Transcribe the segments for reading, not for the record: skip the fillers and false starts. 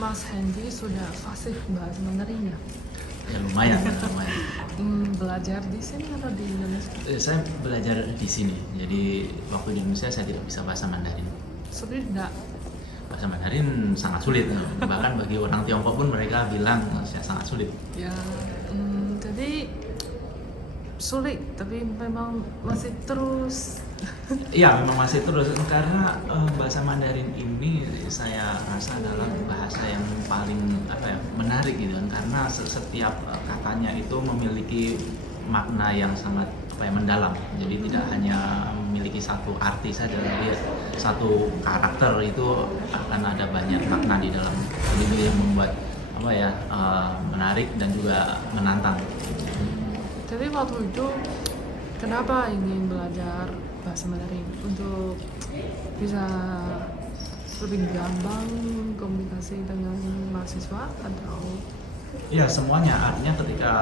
Mas Hendy sudah fasih bahasa Mandarin ya? Ya lumayan, lumayan. Belajar di sini atau di Indonesia? Saya belajar di sini, jadi waktu di Indonesia saya tidak bisa bahasa Mandarin. Sulit enggak? Bahasa Mandarin sangat sulit, bahkan bagi orang Tiongkok pun mereka bilang sangat sulit. Ya, jadi sulit, tapi memang masih terus. Iya, memang masih terus karena bahasa Mandarin ini saya rasa adalah bahasa yang paling menarik gitu kan, karena setiap katanya itu memiliki makna yang sangat mendalam. Jadi tidak hanya memiliki satu arti saja, tapi satu karakter itu akan ada banyak makna di dalam. Ini yang membuat menarik dan juga menantang. Jadi waktu itu kenapa ingin belajar bahasa Mandarin? Untuk bisa lebih gampang komunikasi dengan mahasiswa atau? Ya, semuanya. Artinya ketika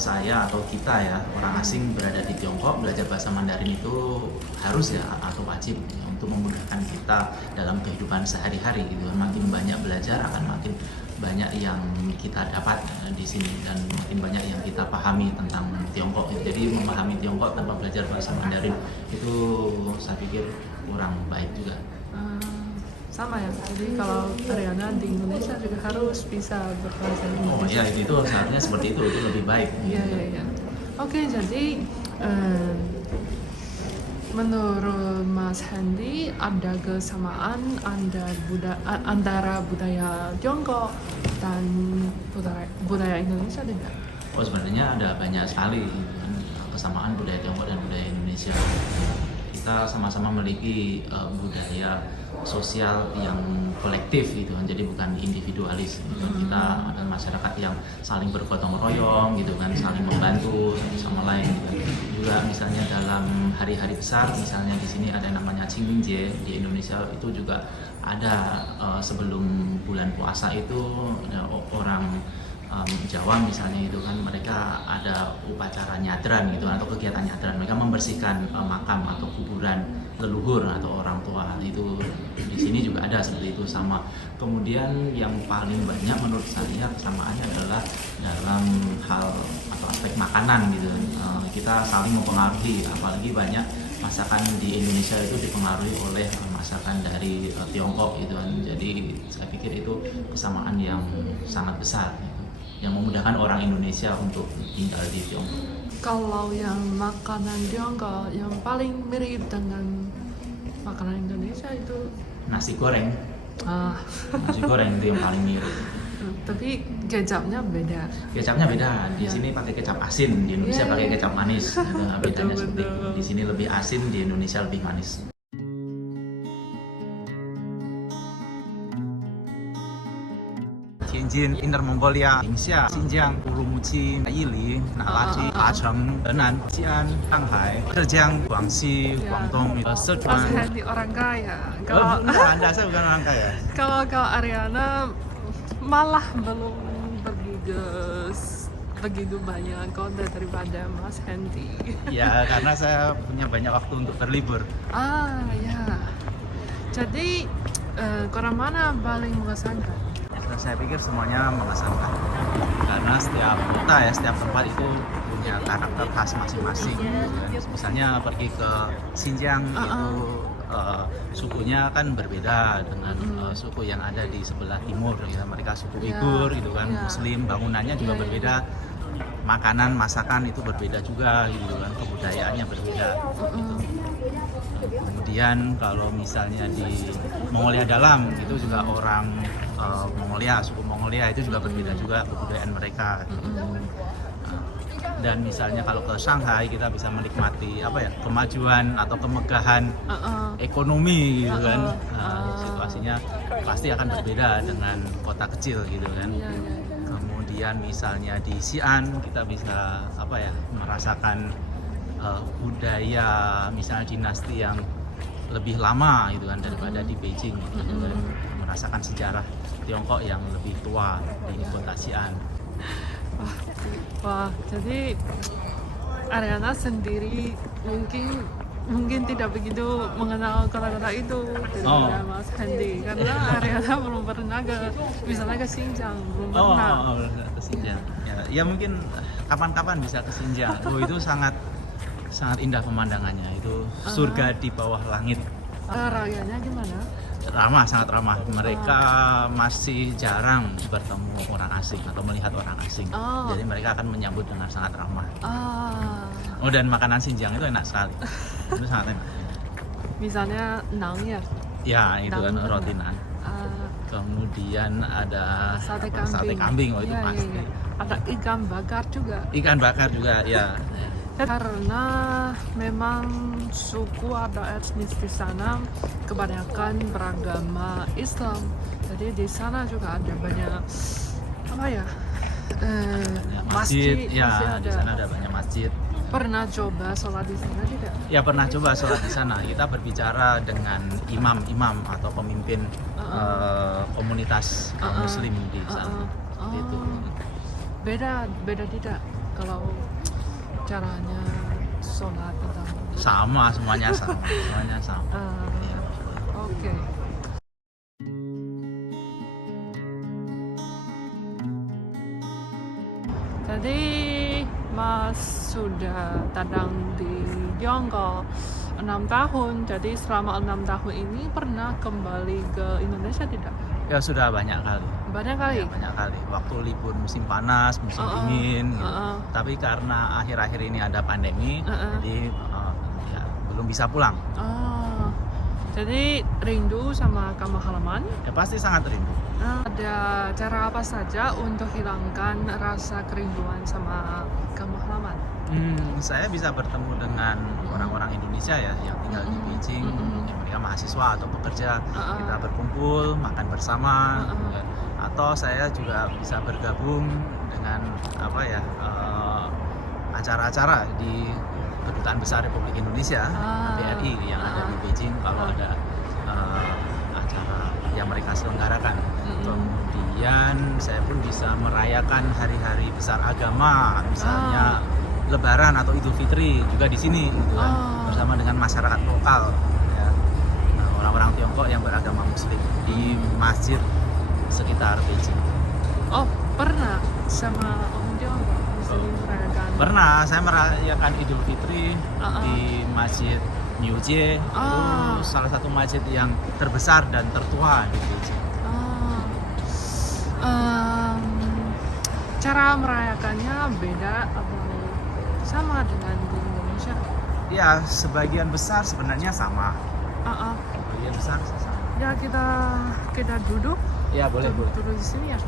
saya atau kita ya, orang asing berada di Tiongkok, belajar bahasa Mandarin itu harus ya atau wajib ya, untuk memudahkan kita dalam kehidupan sehari-hari gitu. Makin banyak belajar akan makin banyak yang kita dapat di sini dan makin banyak yang kita pahami tentang Tiongkok. Jadi memahami Tiongkok tanpa belajar bahasa Mandarin itu saya pikir kurang baik juga. Sama ya, jadi kalau Ariana di Indonesia juga harus bisa berbahasa Indonesia. Oh iya, itu seharusnya seperti itu lebih baik. Iya. Oke, jadi menurut Mas Hendy ada kesamaan antara budaya Tiongkok dan budaya Indonesia tidak? Oh, sebenarnya ada banyak sekali kesamaan budaya Tiongkok dan budaya Indonesia. Kita sama-sama memiliki budaya sosial yang kolektif gitu kan, jadi bukan individualis gitu. Kita adalah masyarakat yang saling bergotong royong gitu kan, saling membantu satu sama lain gitu. Juga misalnya dalam hari-hari besar, misalnya di sini ada yang namanya Qingming-Jie, di Indonesia itu juga ada sebelum bulan puasa itu ada orang Jawa misalnya itu kan, mereka ada upacara nyadran gitu atau kegiatan nyadran, mereka membersihkan makam atau kuburan leluhur atau orang tua. Itu di sini juga ada seperti itu sama. Kemudian yang paling banyak menurut saya kesamaannya adalah dalam hal atau aspek makanan gitu. Kita saling mempengaruhi, apalagi banyak masakan di Indonesia itu dipengaruhi oleh masakan dari Tiongkok gitu kan. Jadi saya pikir itu kesamaan yang sangat besar gitu, yang memudahkan orang Indonesia untuk tinggal di Tiongkok. Kalau yang makanan Tiongkok yang paling mirip dengan makanan Indonesia itu Nasi goreng. Nasi goreng itu yang paling mirip. Tapi kecapnya beda. Kecapnya beda. Di sini pakai kecap asin, di Indonesia pakai kecap manis. Nah, bedanya seperti itu. Di sini lebih asin, di Indonesia lebih manis. Tianjin, Inner Mongolia, Ningxia, Xinjiang, Urumqi, Yili, Nalaji, Dacheng, Henan, Xi'an, Shanghai, Zhejiang, Guangxi, Guangdong, Mas Sichuan. Hendy orang kaya. Anda, saya bukan orang kaya. Kalau Ariana malah belum begitu banyak kota daripada Mas Hendy. Ya, karena saya punya banyak waktu untuk berlibur. Ya. Jadi kota mana paling mengesankan? Saya pikir semuanya mengesankan, karena setiap kota ya, setiap tempat itu punya karakter khas masing-masing. Misalnya pergi ke Xinjiang itu sukunya kan berbeda dengan suku yang ada di sebelah timur ya. Mereka suku Uighur gitu kan, Muslim, bangunannya juga berbeda, makanan masakan itu berbeda juga gitu kan, kebudayaannya berbeda gitu. Kemudian kalau misalnya di Mongolia Dalam itu juga orang Mongolia, suku Mongolia itu juga berbeda juga kebudayaan mereka gitu. Dan misalnya kalau ke Shanghai kita bisa menikmati kemajuan atau kemegahan ekonomi gitu kan. Situasinya pasti akan berbeda dengan kota kecil gitu kan. Kemudian misalnya di Xi'an kita bisa merasakan budaya misalnya dinasti yang lebih lama gitu kan daripada di Beijing gitu kan. Merasakan sejarah Tiongkok yang lebih tua di kota Xi'an. Wah, jadi Ariana sendiri mungkin mungkin tidak begitu mengenal kota-kota itu daripada Mas Hendy karena Ariana belum pernah ke misalnya ke Xinjiang belum pernah. Ke Xinjiang. Ya mungkin kapan-kapan bisa ke Xinjiang. Itu sangat indah pemandangannya. Itu surga di bawah langit. Rakyatnya gimana? Ramah, sangat ramah. Mereka masih jarang bertemu orang asing atau melihat orang asing. Jadi mereka akan menyambut dengan sangat ramah. Dan makanan Xinjiang itu enak sekali. Itu sangat enak. Misalnya nang ya? Ya, itu kan Nang roti naan. Kemudian ada sate kambing. Itu ya, pasti. ya. Ada ikan bakar juga. Ikan bakar juga, ya. Karena memang suku atau etnis di sana kebanyakan beragama Islam, jadi di sana juga ada banyak masjid ya, di sana ada banyak masjid. Pernah coba sholat di sana tidak? Ya, pernah coba sholat di sana. Kita berbicara dengan imam atau pemimpin komunitas Muslim di sana. Itu beda tidak kalau caranya sholat atau semuanya sama. Ya. Oke. Jadi Mas sudah datang di Tiongkok 6 tahun. Jadi selama 6 tahun ini pernah kembali ke Indonesia tidak? Ya, sudah banyak kali. Banyak kali? Ya, banyak kali. Waktu libur musim panas, musim dingin gitu. Tapi karena akhir-akhir ini ada pandemi, jadi ya, belum bisa pulang. Jadi rindu sama kampung halaman? Ya, pasti sangat rindu. Ada cara apa saja untuk hilangkan rasa kerinduan sama kampung halaman? Saya bisa bertemu dengan orang-orang Indonesia ya yang tinggal di Beijing, yang mereka mahasiswa atau pekerja. Kita berkumpul, makan bersama, gitu kan. Atau saya juga bisa bergabung dengan acara-acara di Kedutaan Besar Republik Indonesia (KBRI) yang ada di Beijing kalau ada acara yang mereka selenggarakan. Kemudian saya pun bisa merayakan hari-hari besar agama, misalnya Lebaran atau Idul Fitri juga di sini, gitu kan, bersama dengan masyarakat lokal, ya, orang-orang Tiongkok yang beragama Muslim di masjid sekitar Beijing. Pernah sama orang Tiongkok merayakan? Pernah, saya merayakan Idul Fitri di Masjid Niujie. Itu salah satu masjid yang terbesar dan tertua di Beijing. Cara merayakannya beda atau sama dengan di Indonesia? Ya, sebagian besar sebenarnya sama. Sebagian besar sama. Ya, kita duduk. Ya, boleh. Duduk di sini ya.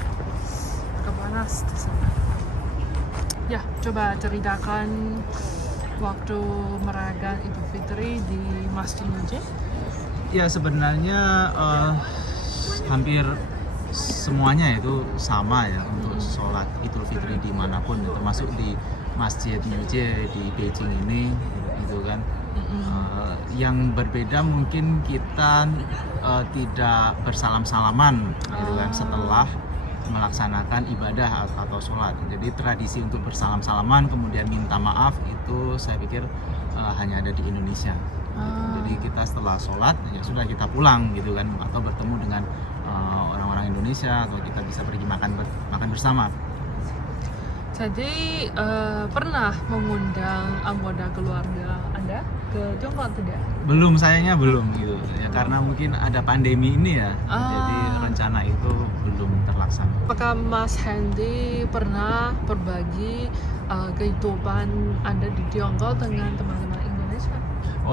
Agak panas di sana. Ya, coba ceritakan waktu merayakan Idul Fitri di Masjid Niujie. Ya, sebenarnya hampir semuanya itu sama ya untuk sholat Idul Fitri dimanapun, termasuk di Masjid Niujie di Beijing ini, gitu kan. Yang berbeda mungkin kita tidak bersalam-salaman, gitu kan, setelah melaksanakan ibadah atau sholat. Jadi tradisi untuk bersalam-salaman kemudian minta maaf itu saya pikir hanya ada di Indonesia. Jadi kita setelah sholat ya sudah kita pulang, gitu kan, atau bertemu dengan orang-orang Indonesia, atau kita bisa pergi makan bersama. Jadi pernah mengundang anggota keluarga Anda ke Tiongkok tidak? Belum, sayangnya belum gitu ya, karena mungkin ada pandemi ini ya. Jadi rencana itu belum terlaksana. Apakah Mas Hendy pernah berbagi kehidupan Anda di Tiongkok dengan teman-teman Indonesia?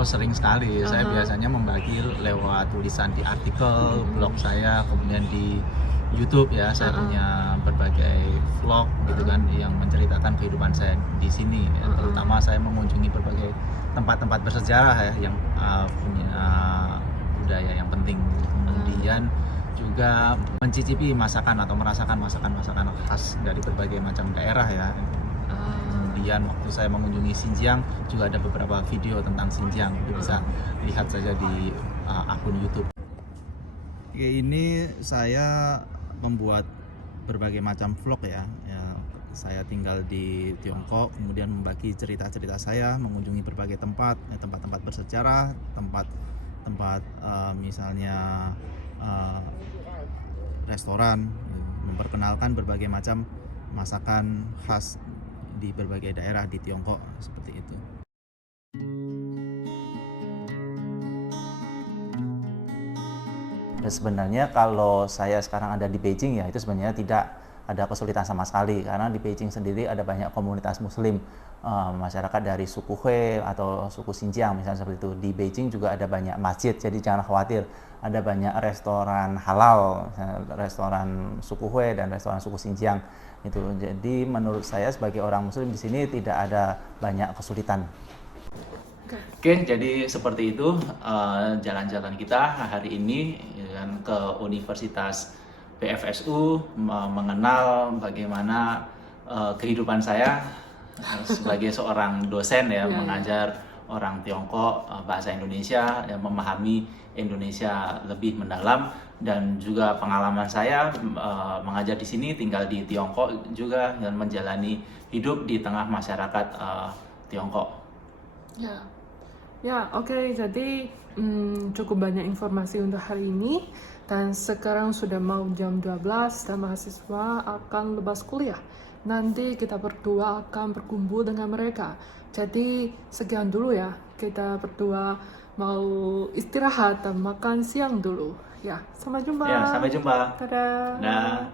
Sering sekali. Saya biasanya membagi lewat tulisan di artikel blog saya, kemudian di YouTube ya. Saya punya berbagai vlog gitu kan yang menceritakan kehidupan saya di sini ya. Terutama saya mengunjungi berbagai tempat-tempat bersejarah ya yang punya budaya yang penting. Kemudian juga mencicipi masakan atau merasakan masakan-masakan khas dari berbagai macam daerah ya. Kemudian waktu saya mengunjungi Xinjiang juga ada beberapa video tentang Xinjiang, bisa lihat saja di akun YouTube. Ini saya membuat berbagai macam vlog ya. saya tinggal di Tiongkok, kemudian membagi cerita-cerita saya, mengunjungi berbagai tempat-tempat bersejarah, tempat misalnya restoran, memperkenalkan berbagai macam masakan khas di berbagai daerah di Tiongkok seperti itu. Dan sebenarnya kalau saya sekarang ada di Beijing ya itu sebenarnya tidak ada kesulitan sama sekali karena di Beijing sendiri ada banyak komunitas Muslim, masyarakat dari suku Hui atau suku Xinjiang misalnya seperti itu. Di Beijing juga ada banyak masjid, jadi jangan khawatir. Ada banyak restoran halal, restoran suku Hui dan restoran suku Xinjiang itu. Jadi menurut saya sebagai orang Muslim di sini tidak ada banyak kesulitan. Oke, jadi seperti itu jalan-jalan kita hari ini ke Universitas PFSU, mengenal bagaimana kehidupan saya sebagai seorang dosen ya, mengajar orang Tiongkok bahasa Indonesia, yang memahami Indonesia lebih mendalam, dan juga pengalaman saya mengajar di sini, tinggal di Tiongkok juga, dan menjalani hidup di tengah masyarakat Tiongkok. Ya, oke. Jadi cukup banyak informasi untuk hari ini. Dan sekarang sudah mau jam 12 dan mahasiswa akan lepas kuliah. Nanti kita berdua akan berkumpul dengan mereka. Jadi sekian dulu ya. Kita berdua mau istirahat dan makan siang dulu. Ya, sampai jumpa. Ya, sampai jumpa. Dadah. Nah.